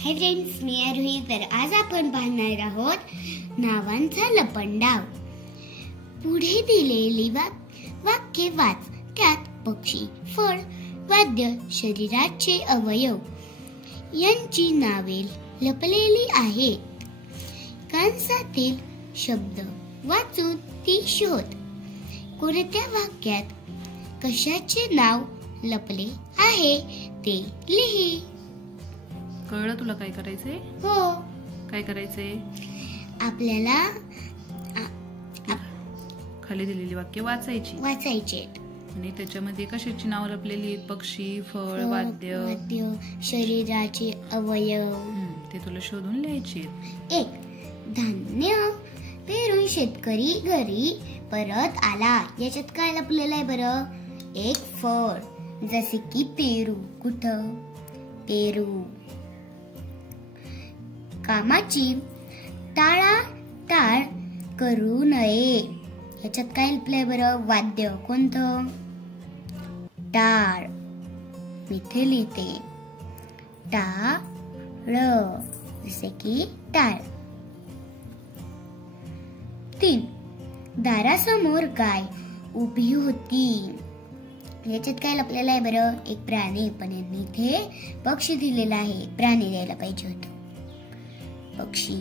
Hi friends, मी आरोही. तर आज आपण पाहणार आहोत नावांचा लपंडाव. पुढे दिलेली वाक्ये वाच. त्यात पक्षी, फळ, वाद्य, शरीराचे अवयव यांची नावे लपलेली आहेत. कंसातील शब्द वाचून ती शोध. कोणत्या वाक्यात कशाचे नाव लपले आहे ते लिही. कळलं तुला काय करायचंय? हो. काय करायचंय? आपल्याला खाली दिलेली वाक्य वाचायची आणि त्याच्यामध्ये कशाची नाव लपलेली आहेत? पक्षी, फळ, वाद्य, शरीराचे अवयव ते तुला शोधून लिहायचे. 1. धान्य पेरून शेतकरी घरी परत आला. याच्यात काय लपलेलं आहे बरं? एक फळ, जसे की पेरू. कुठं? पेरू. कामाची टाळाटाळ करू नये. याच्यात काय लपलंय बरं? वाद्य. कोणतं? टाळ. मी इथे लिहिते टाळ, जसे की टाळ. 3. दारासमोर गाय उभी होती. याच्यात काय लपलेलं आहे बरं? एक प्राणी. पण यांनी इथे पक्षी दिलेला आहे. प्राणी द्यायला पाहिजे होतं. पक्षी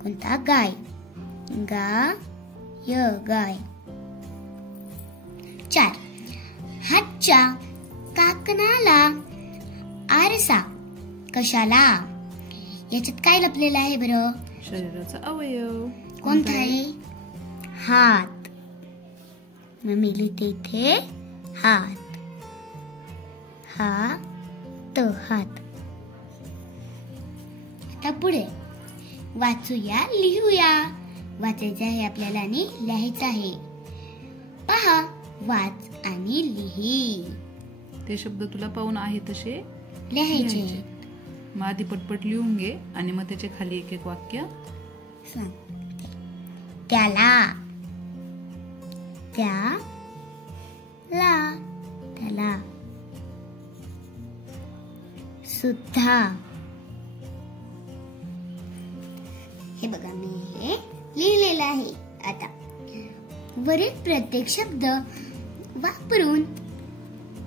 कोणता? गाय. गाय. 4. हातच्या काकणाला आरसा. कशाला? याच्यात काय लपलेलं आहे बरं? शरीराचा अवयव. कोणता आहे? हात. मी लिहिते इथे हात. हात. आता पुढे वाचूया, लिहूया. वाचायचं आहे आपल्याला आणि लिहायचं आहे. पहा, वाच आणि लिही. ते शब्द तुला पाहून आहे तसे लिहायचे. मग आधी पटपट लिहून घे आणि मग त्याच्या खाली एक एक वाक्य सांग. त्याला. सुद्धा. हे बघा, मी हे लिहिलेलं आहे. आता वरील प्रत्येक शब्द वापरून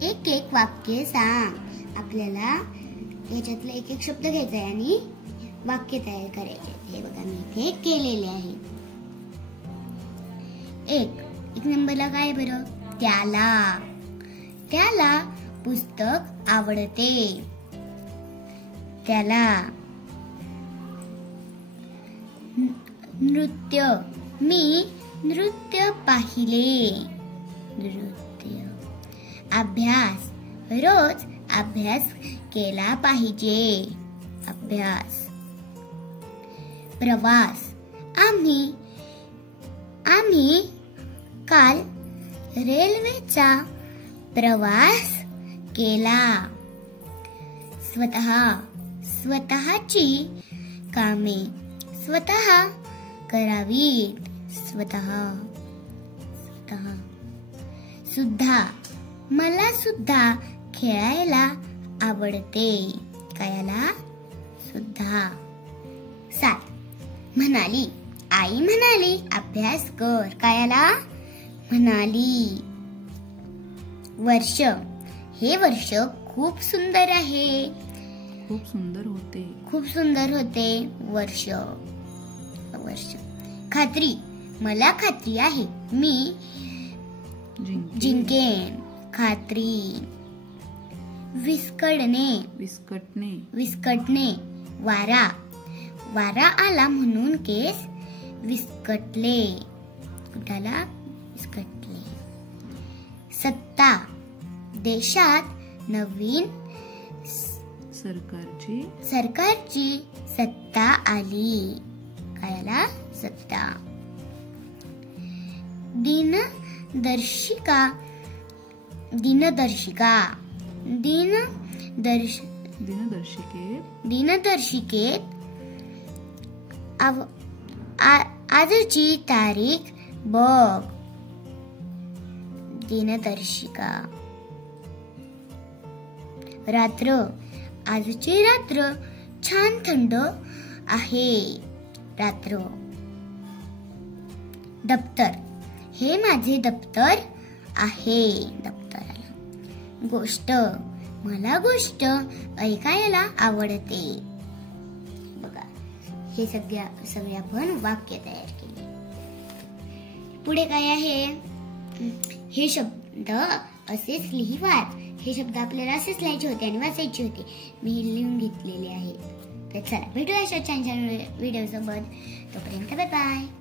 एक एक वाक्य सांग. आपल्याला याच्यातले एक एक शब्द घ्यायचा आहे आणि वाक्य तयार करायचे. हे बघा, मी इथे केलेले आहे. एक नंबरला काय बरं? त्याला पुस्तक आवडते. त्याला. नृत्य. मी नृत्य पाहिले. अभ्यास. रोज अभ्यास केला पाहिजे. अभ्यास. प्रवास. आम्ही काल रेल्वेचा प्रवास केला. स्वतःची कामे स्वतः करावीत. सुद्धा. मला सुद्धा खेळायला आवडते. कायाला? सुद्धा. 7. म्हणाली. आई म्हणाली अभ्यास कर. कायाला? म्हणाली. वर्ष. हे वर्ष खूप सुंदर आहे. खूप सुंदर होते. वर्ष. खात्री. मला खात्री आहे मी जिंकेन. खात्री. विस्कटणे. वारा आला म्हणून केस विस्कटले. कुठाला? विस्कटले. सत्ता. देशात नवीन सरकारची सत्ता आली. कायला? सत्ता. दिनदर्शिकेत आजची तारीख बघ. दिनदर्शिका. रात्र. आजची रात्र छान थंड आहे. रात्र. दप्तर. हे माझे दप्तर आहे. दप्तराला. गोष्ट. मला गोष्ट ऐकायला आवडते. बघा, हे सगळे आपण वाक्य तयार केले. पुढे काय आहे? हे शब्द असेच लिहिवाच. हे शब्द आपल्याला असेच लिहायचे होते आणि वाचायचे होते. मी लिहून घेतलेले आहेत. तर चला, भेटूया अशा छान छान व्हिडिओ सोबत. तोपर्यंत बाय बाय.